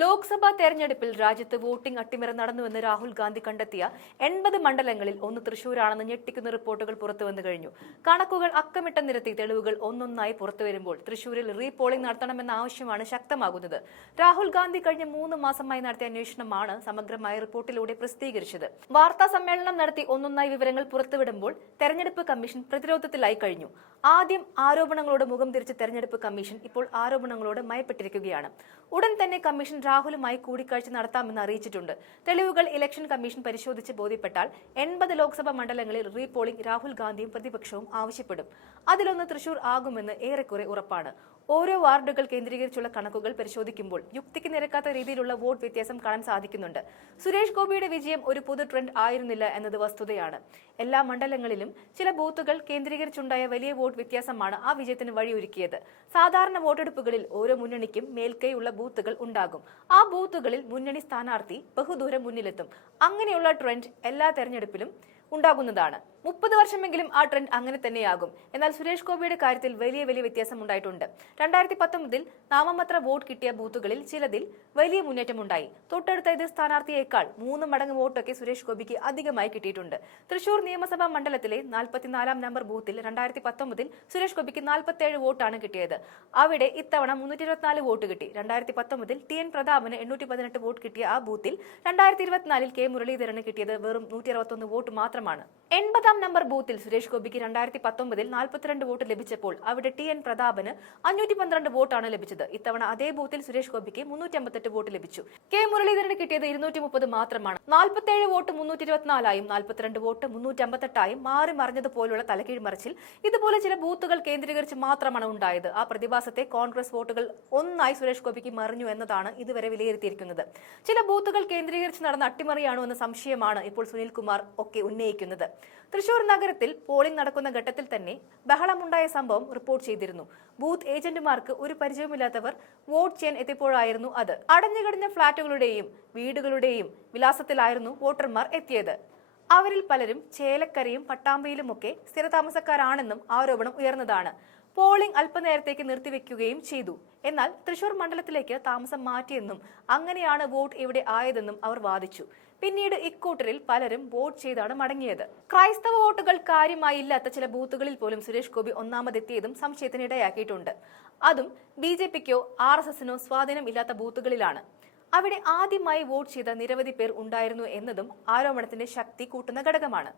ലോക്സഭാ തെരഞ്ഞെടുപ്പിൽ രാജ്യത്ത് വോട്ടിംഗ് അട്ടിമറി നടന്നുവെന്ന് രാഹുൽ ഗാന്ധി കണ്ടെത്തിയ എൺപത് മണ്ഡലങ്ങളിൽ ഒന്ന് തൃശൂരാണെന്ന് ഞെട്ടിക്കുന്ന റിപ്പോർട്ടുകൾ പുറത്തുവന്നു കഴിഞ്ഞു. കണക്കുകൾ അക്കമിട്ട നിരത്തി തെളിവുകൾ ഒന്നൊന്നായി പുറത്തുവരുമ്പോൾ തൃശൂരിൽ റീപോളിംഗ് നടത്തണമെന്ന ആവശ്യമാണ് ശക്തമാകുന്നത്. രാഹുൽ ഗാന്ധി കഴിഞ്ഞ മൂന്ന് മാസമായി നടത്തിയ അന്വേഷണമാണ് സമഗ്രമായ റിപ്പോർട്ടിലൂടെ പ്രസിദ്ധീകരിച്ചത്. വാർത്താ സമ്മേളനം നടത്തി ഒന്നൊന്നായി വിവരങ്ങൾ പുറത്തുവിടുമ്പോൾ തെരഞ്ഞെടുപ്പ് കമ്മീഷൻ പ്രതിരോധത്തിലായി കഴിഞ്ഞു. ആദ്യം ആരോപണങ്ങളോട് മുഖം തിരിച്ച തെരഞ്ഞെടുപ്പ് കമ്മീഷൻ ഇപ്പോൾ ആരോപണങ്ങളോട് മയപ്പെട്ടിരിക്കുകയാണ്. ഉടൻ തന്നെ കമ്മീഷൻ രാഹുലുമായി കൂടിക്കാഴ്ച നടത്താമെന്ന് അറിയിച്ചിട്ടുണ്ട്. തെളിവുകൾ ഇലക്ഷൻ കമ്മീഷൻ പരിശോധിച്ച് ബോധ്യപ്പെട്ടാൽ എൺപത് ലോക്സഭാ മണ്ഡലങ്ങളിൽ റീപോളിംഗ് രാഹുൽ ഗാന്ധിയും പ്രതിപക്ഷവും ആവശ്യപ്പെടും. അതിലൊന്ന് തൃശൂർ ആകുമെന്ന് ഏറെക്കുറെ ഉറപ്പാണ്. ഓരോ വാർഡുകൾ കേന്ദ്രീകരിച്ചുള്ള കണക്കുകൾ പരിശോധിക്കുമ്പോൾ യുക്തിക്ക് നിരക്കാത്ത രീതിയിലുള്ള വോട്ട് വ്യത്യാസം കാണാൻ സാധിക്കുന്നുണ്ട്. സുരേഷ് ഗോപിയുടെ വിജയം ഒരു പൊതു ട്രെൻഡ് ആയിരുന്നില്ല എന്നത് വസ്തുതയാണ്. എല്ലാ മണ്ഡലങ്ങളിലും ചില ബൂത്തുകൾ കേന്ദ്രീകരിച്ചുണ്ടായ വലിയ വോട്ട് വ്യത്യാസമാണ് ആ വിജയത്തിന് വഴിയൊരുക്കിയത്. സാധാരണ വോട്ടെടുപ്പുകളിൽ ഓരോ മുന്നണിക്കും മേൽക്കൈയുള്ള ബൂത്തുകൾ ഉണ്ടാകും. ആ ബൂത്തുകളിൽ മുന്നണി സ്ഥാനാർത്ഥി ബഹുദൂരം മുന്നിലെത്തും. അങ്ങനെയുള്ള ട്രെൻഡ് എല്ലാ തെരഞ്ഞെടുപ്പിലും ഉണ്ടാകുന്നതാണ്. മുപ്പത് വർഷമെങ്കിലും ആ ട്രെൻഡ് അങ്ങനെ തന്നെയാകും. എന്നാൽ സുരേഷ് ഗോപിയുടെ കാര്യത്തിൽ വലിയ വലിയ വ്യത്യാസം ഉണ്ടായിട്ടുണ്ട് രണ്ടായിരത്തി പത്തൊമ്പതിൽ നാമമാത്ര വോട്ട് കിട്ടിയ ബൂത്തുകളിൽ ചിലതിൽ വലിയ മുന്നേറ്റമുണ്ടായി. തൊട്ടടുത്ത ഇത് സ്ഥാനാർത്ഥിയേക്കാൾ മൂന്ന് മടങ്ങ് വോട്ടൊക്കെ സുരേഷ് ഗോപിക്ക് അധികമായി കിട്ടിയിട്ടുണ്ട്. തൃശൂർ നിയമസഭാ മണ്ഡലത്തിലെ നാൽപ്പത്തിനാലാം നമ്പർ ബൂത്തിൽ രണ്ടായിരത്തി പത്തൊമ്പതിൽ സുരേഷ് ഗോപിക്ക് നാൽപ്പത്തേഴ് വോട്ടാണ് കിട്ടിയത്. അവിടെ ഇത്തവണ മുന്നൂറ്റി ഇരുപത്തിനാല് വോട്ട് കിട്ടി. രണ്ടായിരത്തി പത്തൊമ്പതിൽ ടി എൻ പ്രതാപന് എണ്ണൂറ്റി പതിനെട്ട് വോട്ട് കിട്ടിയ ആ ബൂത്തിൽ രണ്ടായിരത്തി ഇരുപത്തിനാലിൽ കെ മുരളീധരന് കിട്ടിയത് വെറും നൂറ്റി അറുപത്തൊന്ന് വോട്ട് മാത്രമാണ്. എൺപതാം നമ്പർ ബൂത്തിൽ സുരേഷ് ഗോപിക്ക് രണ്ടായിരത്തി പത്തൊമ്പതിൽ നാൽപ്പത്തിരണ്ട് വോട്ട് ലഭിച്ചപ്പോൾ അവിടെ ടി എൻ പ്രതാപന് അഞ്ഞൂറ്റി പന്ത്രണ്ട് വോട്ടാണ് ലഭിച്ചത്. ഇത്തവണ അതേ ബൂത്തിൽ സുരേഷ് ഗോപിക്ക് മുന്നൂറ്റി അമ്പത്തെട്ട് വോട്ട് ലഭിച്ചു. കെ മുരളീധരന് കിട്ടിയത് ഇരുന്നൂറ്റി മുപ്പത് മാത്രമാണ്. നാൽപ്പത്തേഴ് വോട്ട് മുന്നൂറ്റി ഇരുപത്തിനാലായും നാൽപ്പത്തിരണ്ട് വോട്ട് മുന്നൂറ്റി അമ്പത്തെട്ടായും മാറി മറിഞ്ഞതുപോലുള്ള തലകീഴ്മറിച്ചിൽ ഇതുപോലെ ചില ബൂത്തുകൾ കേന്ദ്രീകരിച്ച് മാത്രമാണ് ഉണ്ടായത്. ആ പ്രതിഭാസത്തെ കോൺഗ്രസ് വോട്ടുകൾ ഒന്നായി സുരേഷ് ഗോപിക്ക് മറിഞ്ഞു എന്നതാണ് ഇതുവരെ വിലയിരുത്തിയിരിക്കുന്നത്. ചില ബൂത്തുകൾ കേന്ദ്രീകരിച്ച് നടന്ന അട്ടിമറിയാണോ എന്ന സംശയമാണ് ഇപ്പോൾ സുനിൽ സുനിൽകുമാർ ഒക്കെ ഉന്നയിക്കുന്നത്. തൃശൂർ നഗരത്തിൽ പോളിംഗ് നടക്കുന്ന ഘട്ടത്തിൽ തന്നെ ബഹളമുണ്ടായ സംഭവം റിപ്പോർട്ട് ചെയ്തിരുന്നു. ബൂത്ത് ഏജന്റുമാർക്ക് ഒരു പരിചയമില്ലാത്തവർ വോട്ട് ചെയ്യാൻ എത്തിയപ്പോഴായിരുന്നു അത്. അടഞ്ഞുകിടഞ്ഞ ഫ്ളാറ്റുകളുടെയും വീടുകളുടെയും വിലാസത്തിലായിരുന്നു വോട്ടർമാർ എത്തിയത്. അവരിൽ പലരും ചേലക്കരയും പട്ടാമ്പയിലുമൊക്കെ സ്ഥിരതാമസക്കാരാണെന്നും ആരോപണം ഉയർന്നതാണ്. പോളിംഗ് അല്പനേരത്തേക്ക് നിർത്തിവെക്കുകയും ചെയ്തു. എന്നാൽ തൃശൂർ മണ്ഡലത്തിലേക്ക് താമസം മാറ്റിയെന്നും അങ്ങനെയാണ് വോട്ട് ഇവിടെ ആയതെന്നും അവർ വാദിച്ചു. പിന്നീട് ഇക്കൂട്ടരിൽ പലരും വോട്ട് ചെയ്താണ് മടങ്ങിയത്. ക്രൈസ്തവ വോട്ടുകൾ കാര്യമായി ഇല്ലാത്ത ചില ബൂത്തുകളിൽ പോലും സുരേഷ് ഗോപി ഒന്നാമതെത്തിയതും സംശയത്തിന് ഇടയാക്കിയിട്ടുണ്ട് അതും ബി ജെ പിക്കോ ആർ എസ് എസിനോ സ്വാധീനം ഇല്ലാത്ത ബൂത്തുകളിലാണ്. അവിടെ ആദ്യമായി വോട്ട് ചെയ്ത നിരവധി പേർ ഉണ്ടായിരുന്നു എന്നതും ആരോപണത്തിന്റെ ശക്തി കൂട്ടുന്ന ഘടകമാണ്.